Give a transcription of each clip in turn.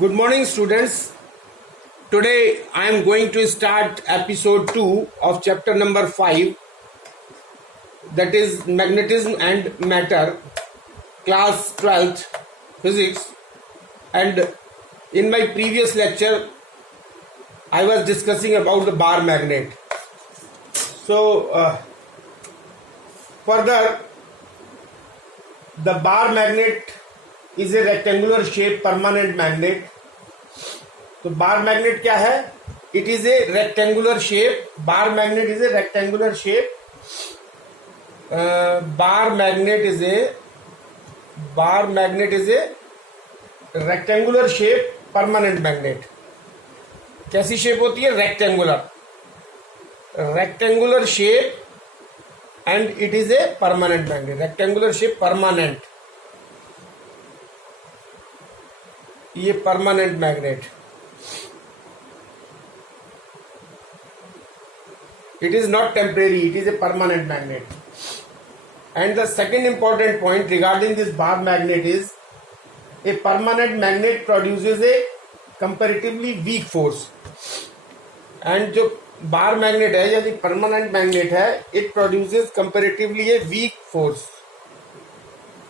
Good morning, students. Today I am going to start episode 2 of chapter number 5, that is magnetism and matter, class 12th physics. And in my previous lecture I was discussing about the bar magnet. So further, the bar magnet is a rectangular shape permanent magnet. तो बार magnet क्या है? It is a rectangular shape. Bar magnet is a rectangular shape. Bar magnet is a rectangular shape permanent magnet. कैसी shape होती है? Rectangular shape and it is a permanent magnet. Rectangular shape permanent, ये permanent magnet. It is not temporary, it is a permanent magnet. And the second important point regarding this bar magnet is a permanent magnet produces a comparatively weak force. And जो bar magnet है यदि permanent magnet है, it produces comparatively a weak force.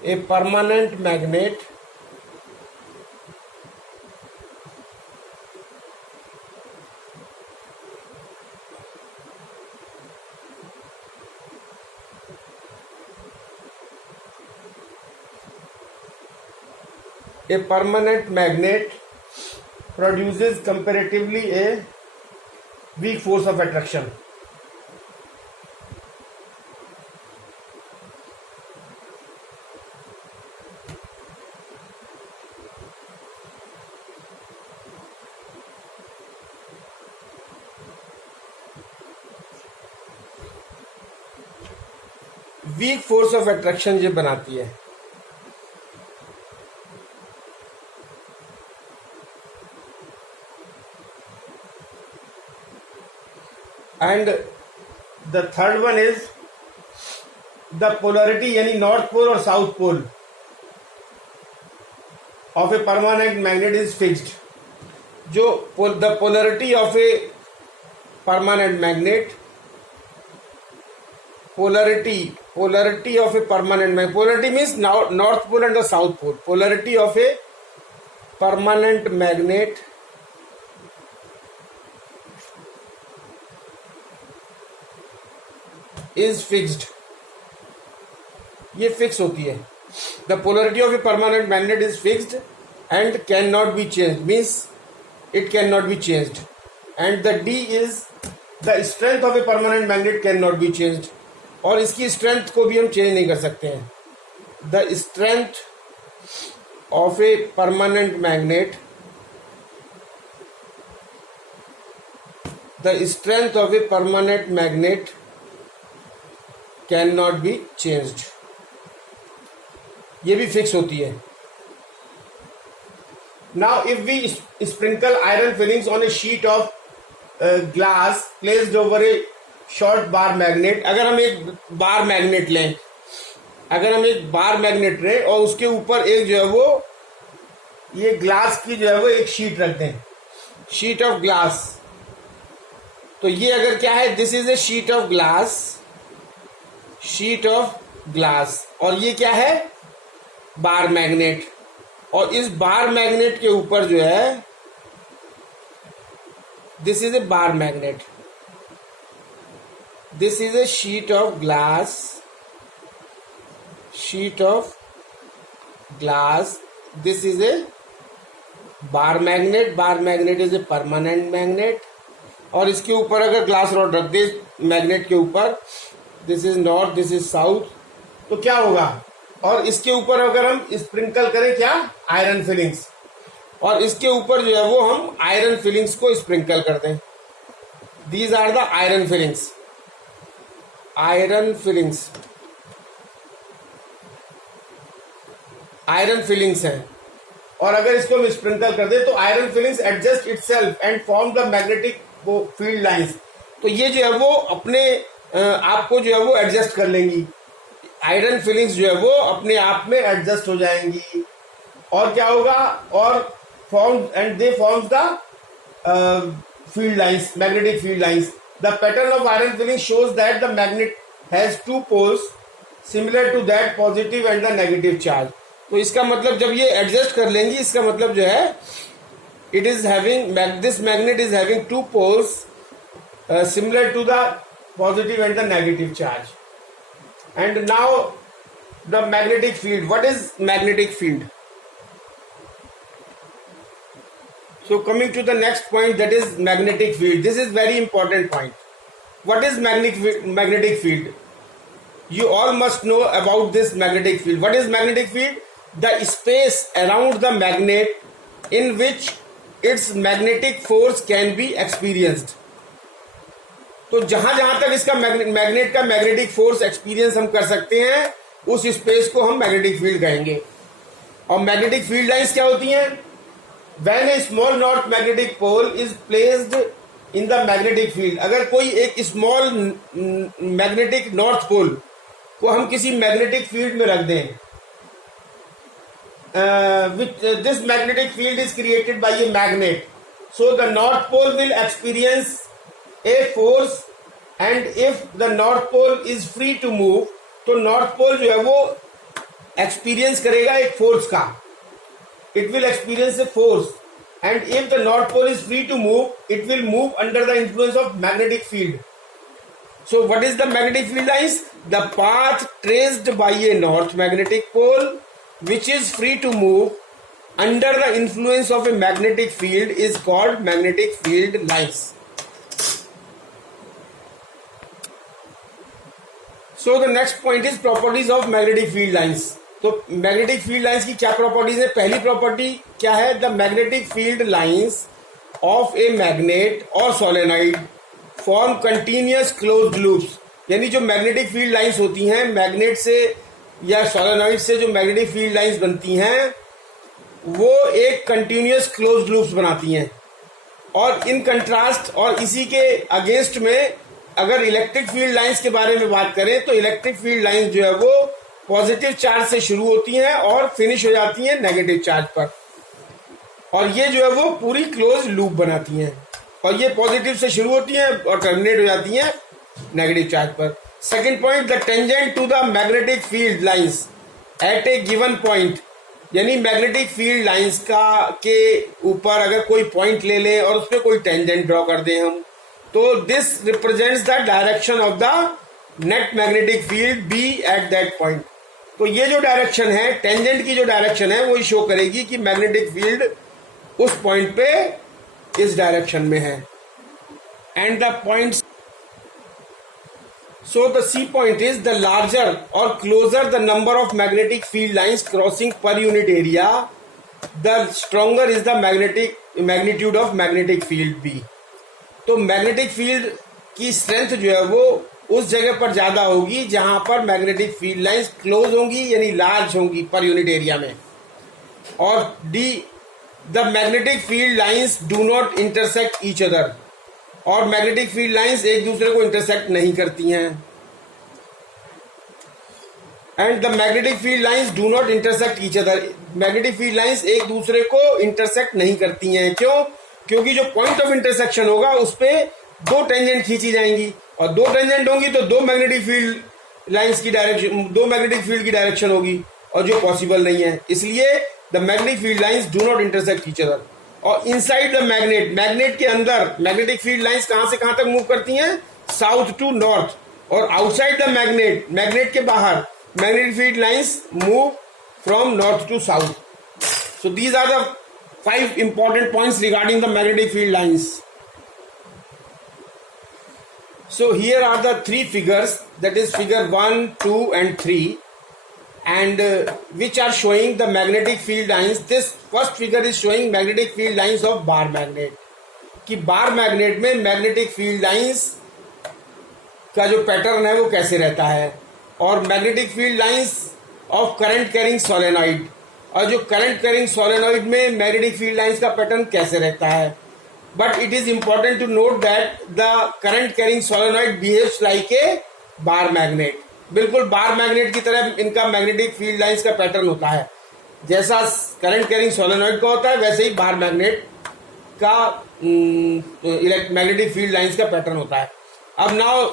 A permanent magnet produces comparatively a weak force of attraction. Weak force of attraction जो बनाती है. And the third one is the polarity, यानी north pole और south pole of a permanent magnet is fixed. जो the polarity of a permanent magnet, polarity of a permanent magnet, polarity means north pole and the south pole. Polarity of a permanent magnet is fixed. ये fix होती है. The polarity of a permanent magnet is fixed and cannot be changed, means it cannot be changed. And the D is the strength of a permanent magnet cannot be changed. और इसकी strength को भी हम change नहीं कर सकते हैं. The strength of a permanent magnet, the strength of a permanent magnet cannot be changed. ये भी फिक्स होती है. Now if we sprinkle iron fillings on a sheet of glass placed over a short bar magnet, अगर हम एक bar magnet लें और उसके ऊपर एक जो है वो ये ग्लास की जो है वो एक शीट रख दें, शीट ऑफ ग्लास. तो ये अगर क्या है, this is a sheet of glass और ये क्या है, बार मैग्नेट. और इस बार मैग्नेट के ऊपर जो है, this is a bar magnet, this is a sheet of glass, this is a bar magnet is a permanent magnet. और इसके ऊपर अगर ग्लास रॉड रख दे मैग्नेट के ऊपर, this is north, this is south, तो क्या होगा. और इसके ऊपर अगर हम स्प्रिंकल करें क्या, आयरन फिलिंग्स, और इसके ऊपर जो है वो हम आयरन फिलिंग्स को स्प्रिंकल कर दें. These are the iron filings हैं. और अगर इसको हम स्प्रिंकल कर दें तो iron filings adjust itself and form the magnetic field lines. तो ये जो है वो अपने आपको जो है वो एडजस्ट कर लेंगी. आयरन फिलिंग्स जो है वो अपने आप में एडजस्ट हो जाएंगी. और क्या होगा, और forms the field lines, magnetic field lines. The pattern of iron filling shows that the magnet has two poles similar to that positive and the negative charge. तो इसका मतलब जब ये एडजस्ट कर लेंगी, इसका मतलब जो है it is having, this magnet is having two poles similar to the positive and the negative charge. And now the magnetic field. What is magnetic field? So coming to the next point, that is magnetic field. This is very important point. What is magnetic field? You all must know about this magnetic field. What is magnetic field? The space around the magnet in which its magnetic force can be experienced. तो जहां जहां तक इसका magnet का magnetic force experience हम कर सकते हैं, उस स्पेस को हम मैग्नेटिक फील्ड कहेंगे. और मैग्नेटिक फील्ड लाइंस क्या होती हैं? When a small north magnetic pole is placed in the magnetic field, अगर कोई एक स्मॉल मैग्नेटिक नॉर्थ पोल को हम किसी मैग्नेटिक फील्ड में रख दें, this magnetic field is created by a magnet, so the north pole will experience a force, and if the north pole is free to move, तो north pole जो है वो experience करेगा एक force का. It will experience a force, and if the north pole is free to move, it will move under the influence of magnetic field. So what is the magnetic field lines? The path traced by a north magnetic pole which is free to move under the influence of a magnetic field is called magnetic field lines. So the next point is properties of magnetic field lines. तो magnetic field lines की क्या properties है? पहली property क्या है? The magnetic field lines of a magnet और solenoid form continuous closed loops. यानी जो मैग्नेटिक फील्ड लाइंस होती हैं, मैग्नेट से या सोलेनॉइड से जो मैग्नेटिक फील्ड लाइंस बनती हैं, वो एक कंटिन्यूअस क्लोज्ड लूप्स बनाती हैं. और इन कंट्रास्ट और इसी के अगेंस्ट में अगर इलेक्ट्रिक फील्ड लाइंस के बारे में बात करें, तो इलेक्ट्रिक फील्ड लाइंस जो है वो पॉजिटिव चार्ज से शुरू होती हैं और फिनिश हो जाती हैं नेगेटिव चार्ज पर, और ये जो है वो पूरी क्लोज लूप बनाती हैं. और ये पॉजिटिव से शुरू होती हैं और टर्मिनेट हो जाती हैं नेगेटिव चार्ज पर. Second point, the tangent to the magnetic field lines at a given point. यानी मैग्नेटिक फील्ड लाइंस का के ऊपर अगर कोई पॉइंट ले लें और उस पर कोई टेंजेंट ड्रॉ कर दें हम, तो this represents the direction of the net magnetic field B at that point. तो ये जो डायरेक्शन है, टेंजेंट की जो डायरेक्शन है, वो शो करेगी कि मैग्नेटिक फील्ड उस पॉइंट पे इस डायरेक्शन में है. And the points, so the C point is the larger और closer the number of magnetic field lines crossing per unit area, the stronger is the magnitude of magnetic field B. तो magnetic field की strength जो है वो उस जगह पर ज्यादा होगी जहां पर मैग्नेटिक फील्ड लाइंस क्लोज होंगी, यानी लार्ज होंगी पर यूनिट एरिया में. और D, the magnetic field lines do not intersect each other. और मैग्नेटिक फील्ड लाइंस एक दूसरे को इंटरसेक्ट नहीं करती हैं. And the magnetic field lines do not intersect each other. Magnetic field lines एक दूसरे को इंटरसेक्ट नहीं करती हैं. क्यों? क्योंकि जो पॉइंट ऑफ इंटरसेक्शन होगा उस पर दो टेंजेंट खींची जाएंगी, और दो टेंजेंट होंगी तो दो मैग्नेटिक फील्ड लाइंस की डायरेक्शन, दो मैग्नेटिक फील्ड की डायरेक्शन होगी, और जो पॉसिबल नहीं है. इसलिए the magnetic field lines do not intersect each other. और इनसाइड द मैग्नेट, मैग्नेट के अंदर मैग्नेटिक फील्ड लाइंस कहां से कहां तक मूव करती हैं? South to north. और आउटसाइड द मैग्नेट, मैग्नेट के बाहर magnetic field lines move from north to south. So these are the 5 important points regarding the magnetic field lines. So here are the 3 figures, that is figure 1, 2 and 3, and which are showing the magnetic field lines. This first figure is showing magnetic field lines of bar magnet. कि bar magnet में magnetic field lines का जो pattern है वो कैसे रहता है, और magnetic field lines of current carrying solenoid, और जो करंट कैरिंग सोलेनॉइड में मैग्नेटिक फील्ड लाइंस का पैटर्न कैसे रहता है. But it is important to note that the current carrying solenoid behaves like a bar magnet. बिल्कुल बार मैग्नेट की तरह इनका मैग्नेटिक फील्ड लाइंस का पैटर्न होता है. जैसा करंट कैरिंग सोलेनॉइड का होता है वैसे ही बार मैग्नेट का मैग्नेटिक फील्ड लाइंस का पैटर्न होता है. अब now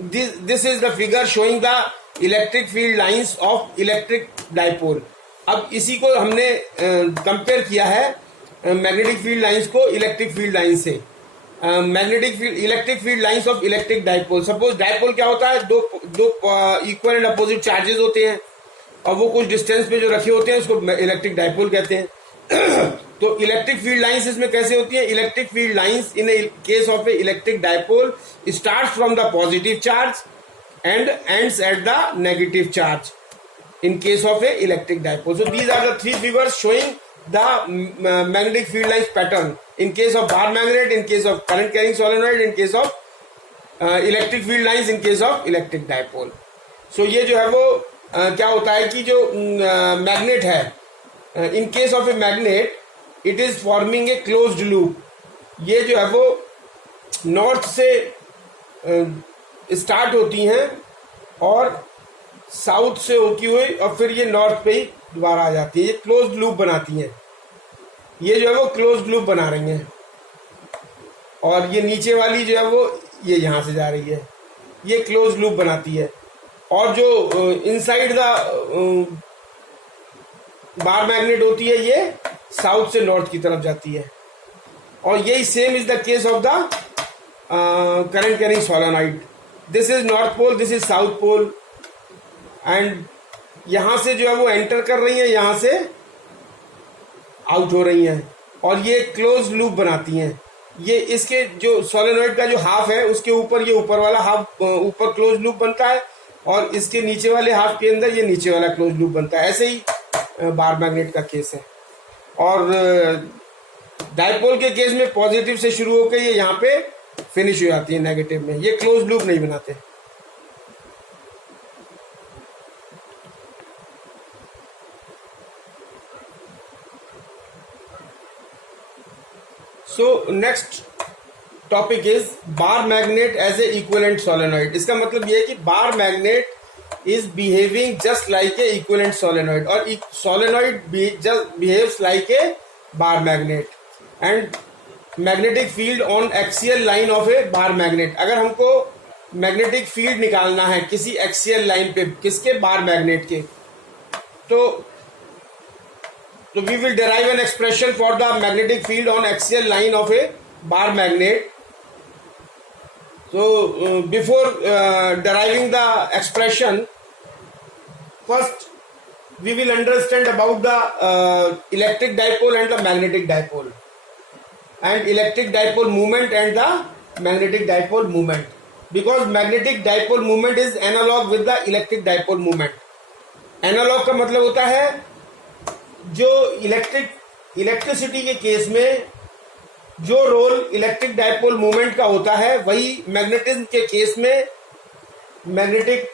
this is the figure showing the electric field lines of electric dipole. अब इसी को हमने कंपेयर किया है मैग्नेटिक फील्ड लाइंस को इलेक्ट्रिक फील्ड लाइन से. Magnetic field electric field lines of electric dipole. Suppose dipole क्या होता है, दो इक्वल एंड अपोजिट चार्जेस होते हैं और वो कुछ डिस्टेंस पे जो रखे होते हैं उसको इलेक्ट्रिक डाइपोल कहते हैं. तो इलेक्ट्रिक फील्ड लाइंस इसमें कैसे होती है? Electric field lines in case of A electric dipole start from the positive charge and ends at the negative charge in case of a electric dipole. So these are the three figures showing the magnetic field lines pattern in case of bar magnet, in case of current carrying solenoid, in case of electric field lines in case of electric dipole. So ये जो है वो क्या होता है कि जो magnet है, in case of a magnet it is forming a closed loop. ये जो है वो नॉर्थ से स्टार्ट होती हैं और साउथ से होती हुई और फिर ये नॉर्थ पे ही दोबारा आ जाती है. ये क्लोज्ड लूप बनाती हैं. ये जो है वो क्लोज्ड लूप बना रही हैं और ये नीचे वाली जो है वो ये यहाँ से जा रही है. ये क्लोज्ड लूप बनाती है. और जो इनसाइड द बार मैग्नेट होती है ये साउथ से नॉर्थ की तरफ जाती है. और यही same is the case of the current carrying solenoid. This is north pole, this is south pole and यहां से जो है वो एंटर कर रही हैं, यहां से आउट हो रही हैं और ये क्लोज लूप बनाती हैं. ये इसके जो सोलेनॉइड का जो हाफ है उसके ऊपर ये ऊपर वाला हाफ ऊपर क्लोज लूप बनता है और इसके नीचे वाले हाफ के अंदर ये नीचे वाला क्लोज लूप बनता है. ऐसे ही बार मैग्नेट का केस है. और डाइपोल के केस में पॉजिटिव से शुरू होकर ये यहाँ पे फिनिश हो जाती है नेगेटिव में. ये क्लोज लूप नहीं बनाते. So next topic is bar magnet as a equivalent solenoid. इसका मतलब ये है कि bar magnet is behaving just like a equivalent solenoid और solenoid just behaves like a bar magnet and magnetic field on axial line of a bar magnet. अगर हमको magnetic field निकालना है किसी axial line पे, किसके? bar magnet के, तो we will derive an expression for the magnetic field on axial line of a bar magnet. So before deriving the expression, first we will understand about the electric dipole and the magnetic dipole and electric dipole moment and the magnetic dipole moment, because magnetic dipole moment is analog with the electric dipole moment. Analog का मतलब होता है जो electricity के case में जो role electric dipole movement का होता है वही मैग्नेटिज्म के केस में मैग्नेटिक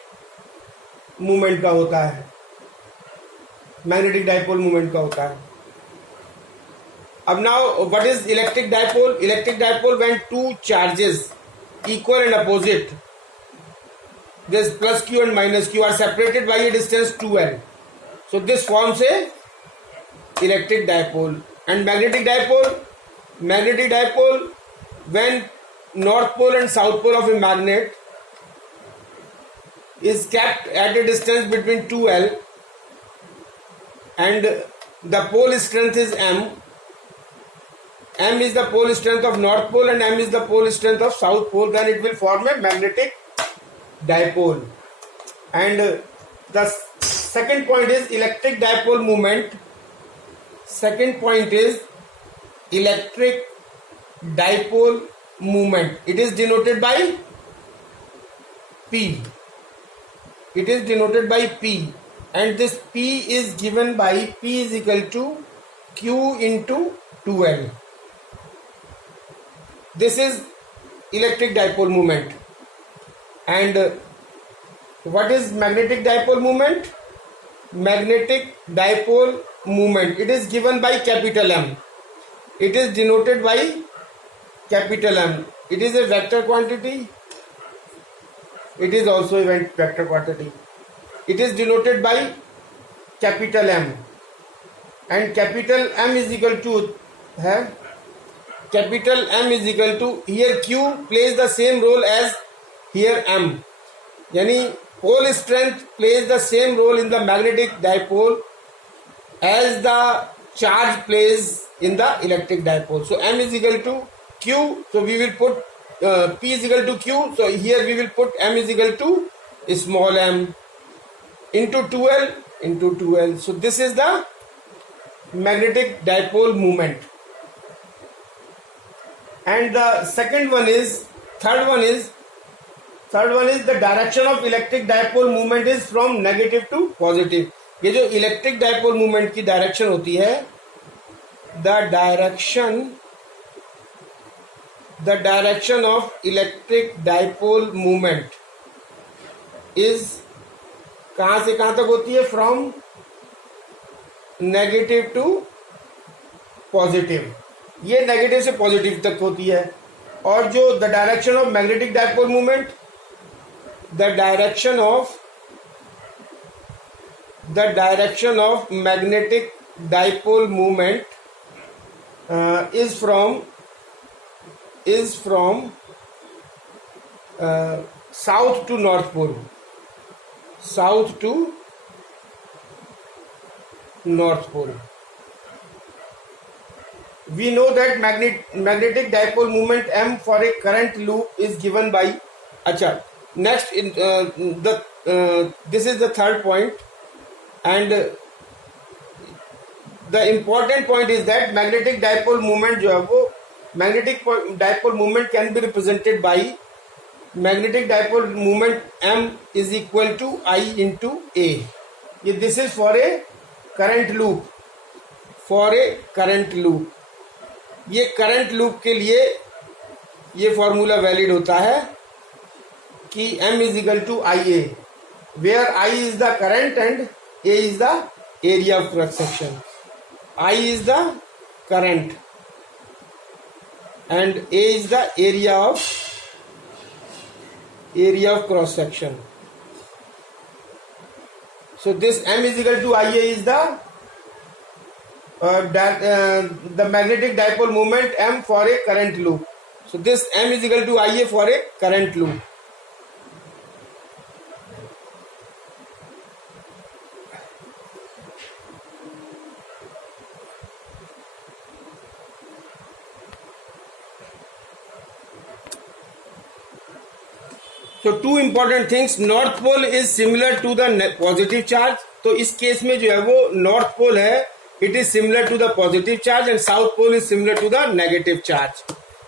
मूवमेंट का होता है, मैग्नेटिक डाइपोल मूवमेंट का होता है. अब now what is electric dipole? Electric dipole when two charges equal and opposite, this plus Q and minus Q R separated by A distance 2l. So this forms a electric dipole. And magnetic dipole when north pole and south pole of a magnet is kept at a distance between 2l and the pole strength is m. M is the pole strength of north pole and m is the pole strength of south pole, then it will form a magnetic dipole. And the second point is electric dipole moment. Second point is electric dipole moment. It is denoted by P. It is denoted by P, and this P is given by P is equal to Q into 2L. This is electric dipole moment. And what is magnetic dipole moment? Magnetic dipole moment, it is given by capital M. It is denoted by capital M. It is a vector quantity. It is also a vector quantity. It is denoted by capital M. And capital M is equal to है, capital M is equal to, here Q plays the same role as here M, यानी pole strength plays the same role in the magnetic dipole as the charge plays in the electric dipole. So M is equal to Q, so we will put P is equal to Q, so here we will put M is equal to small m into 2L into 2L. So this is the magnetic dipole moment. And the third one is the direction of electric dipole moment is from negative to positive. ये जो electric dipole moment की direction होती है, the direction of electric dipole moment is कहाँ से कहाँ तक होती है, from negative to positive, ये negative से positive तक होती है. और जो the direction of magnetic dipole moment, the direction of magnetic dipole moment is from south to north pole, south to north pole. We know that magnetic dipole moment M for a current loop is given by, अच्छा, next in this is the third point, and the important point is that magnetic dipole moment जो है वो, magnetic dipole moment can be represented by magnetic dipole moment M is equal to I into A. ये this is for a current loop, ये current loop के लिए ये formula valid होता है कि M is equal to IA, where I is the current and A is the area of cross section. I is the current and A is the area of cross section. So this M is equal to IA is the magnetic dipole moment M for a current loop. So this M is equal to IA for a current loop. So two important things, north pole is similar to the positive charge. तो इस case में जो है वो north pole है, it is similar to the positive charge, and south pole is similar to the negative charge.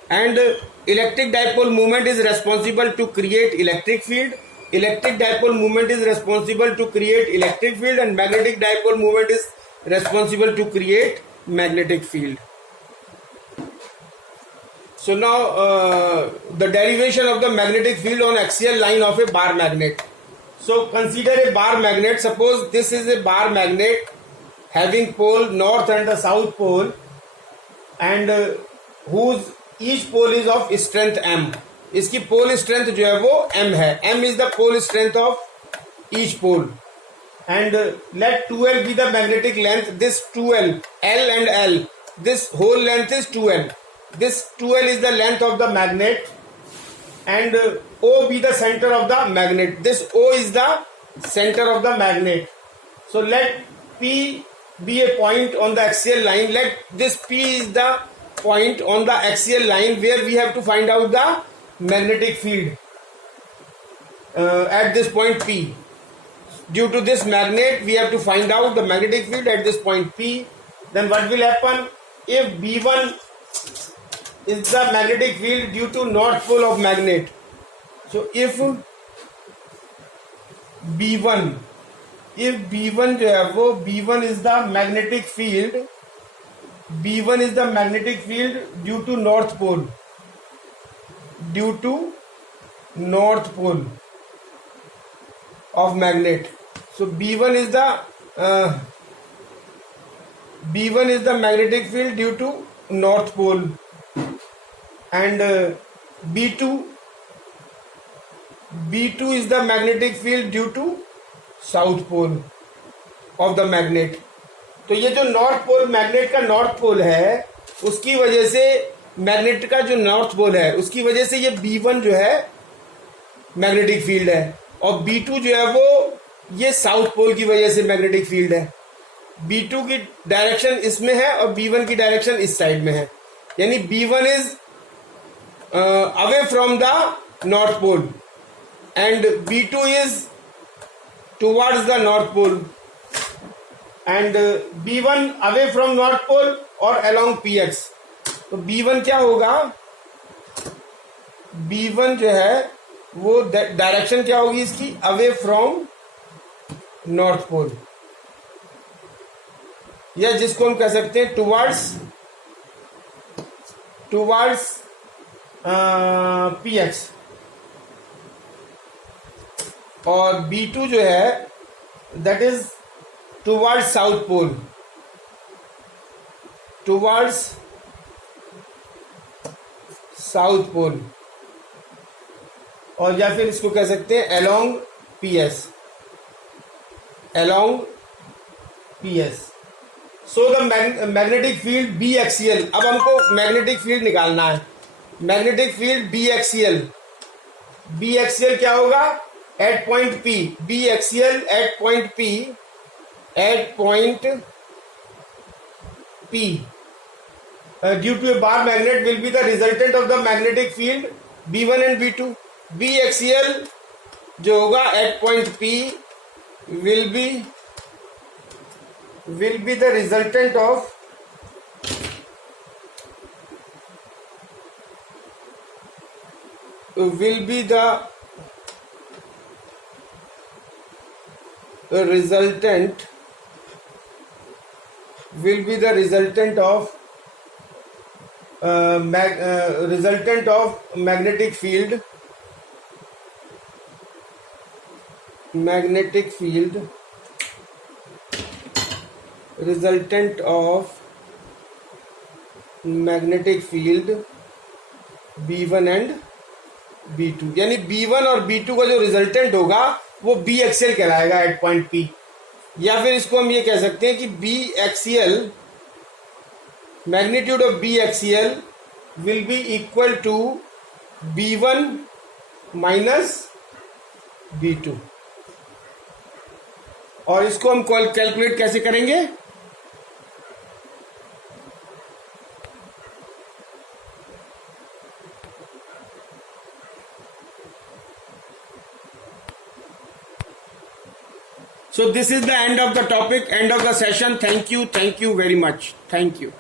And electric dipole moment is responsible to create electric field. Electric dipole moment is responsible to create electric field, and magnetic dipole moment is responsible to create magnetic field. So now the derivation of the magnetic field on axial line of a bar magnet. So consider a bar magnet. Suppose this is a bar magnet having pole north and the south pole, and whose each pole is of strength M. इसकी pole strength जो है वो M है. M is the pole strength of each pole. And let 2L be the magnetic length. This 2L, L and L, this whole length is 2L. This 2L is the length of the magnet, and O be the center of the magnet. This O is the center of the magnet. So let P be a point on the axial line. Let this P is the point on the axial line where we have to find out the magnetic field at this point P. Due to this magnet, we have to find out the magnetic field at this point P. Then what will happen if B1 is the magnetic field due to north pole of magnet? So if B1 जो है वो B1 is the magnetic field, B1 is the magnetic field due to north pole, of magnet. So B1 is the magnetic field due to north pole, and B2 is the magnetic field due to south pole of the magnet. तो ये जो north pole, magnet का north pole है, उसकी वजह से magnet का जो नॉर्थ पोल है उसकी वजह से ये B1 जो है मैग्नेटिक फील्ड है, और B2 जो है वो ये साउथ पोल की वजह से मैग्नेटिक फील्ड है। B2 की डायरेक्शन इसमें है और B1 की डायरेक्शन इस साइड में है, यानी B1 is away from the north pole and B2 is towards the north pole, and B1 away from north pole और अलोंग PX। तो B1 क्या होगा, B1 जो है वो डायरेक्शन क्या होगी इसकी, अवे फ्रॉम नॉर्थ पोल, या जिसको हम कह सकते हैं टुवर्ड्स PX। और B2 जो है that is towards south pole, towards south pole, और या फिर इसको कह सकते हैं along PS, along PS। So the magnetic field B axial. अब हमको मैग्नेटिक फील्ड निकालना है। Magnetic field B axial, B axial क्या होगा, at point P, B axial at point P, at point P due to a bar magnet will be the resultant of the magnetic field B1 and B2। B axial जो होगा at point P will be the resultant of resultant of magnetic field resultant of magnetic field B1 and B2, यानी B1 और B2 का जो resultant होगा वो B axial कहलाएगा eight point P। या फिर इसको हम ये कह सकते हैं कि B axial, magnitude of B axial will be equal to B1 minus B2। और इसको हम कैलकुलेट कैसे करेंगे, so this is the end of the topic, end of the session. Thank you very much. Thank you.